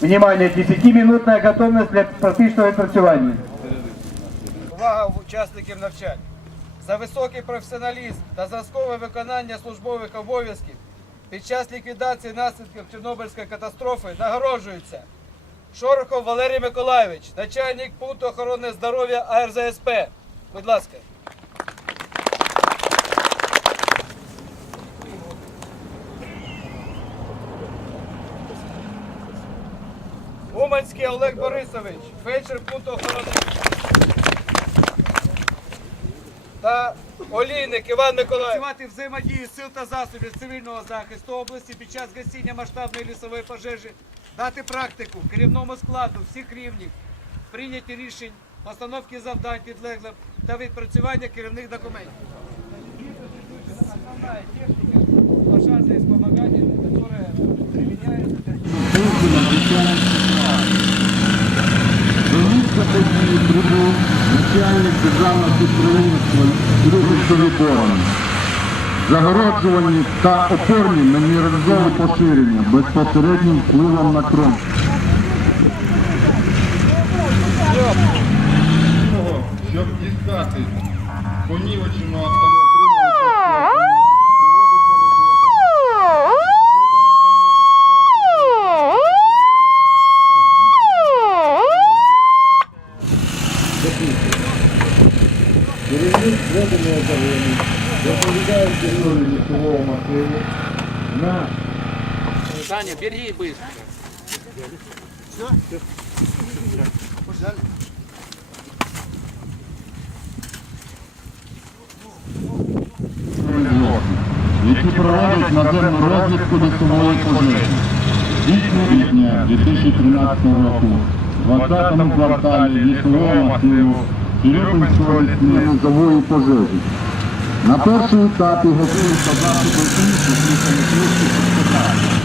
Внимание, 10-минутная готовность для практичного відпрацювання. Увага учасників навчань. За високий професіоналізм та зразкове виконання службових обов'язків під час ліквідації наслідків Чорнобильської катастрофи нагороджується Шорохов Валерій Миколайович, начальник пункту охорони здоров'я АРЗСП. Будь ласка. Уманський Олег Борисович, фельдшер пункту охорони та Олійник Іван Миколаївич. Працювати взаємодію сил та засобів цивільного захисту області під час гасіння масштабної лісової пожежі, дати практику керівному складу всіх рівнів, прийняті рішень, постановки завдань підлеглим та відпрацювання керівних документів. Основная техника пожарное вспомогательное, которая применяется прибув начальник державного підприємства Борони. Загороджувані та опорні на неразове поширення безпосереднім впливом на кров. Щоб дістати понівеченого автомобіля, Керівник зведеного загону доповідає територію лісового масиву на Саня, бери быстро. производства, які проводять наземну розвідку лісової пожежі. 8 квітня 2013 року в 20 кварталі лісового масиву Черепинського лісової пожежі. На першому етапі готуються засоби інших лісових специфікацій.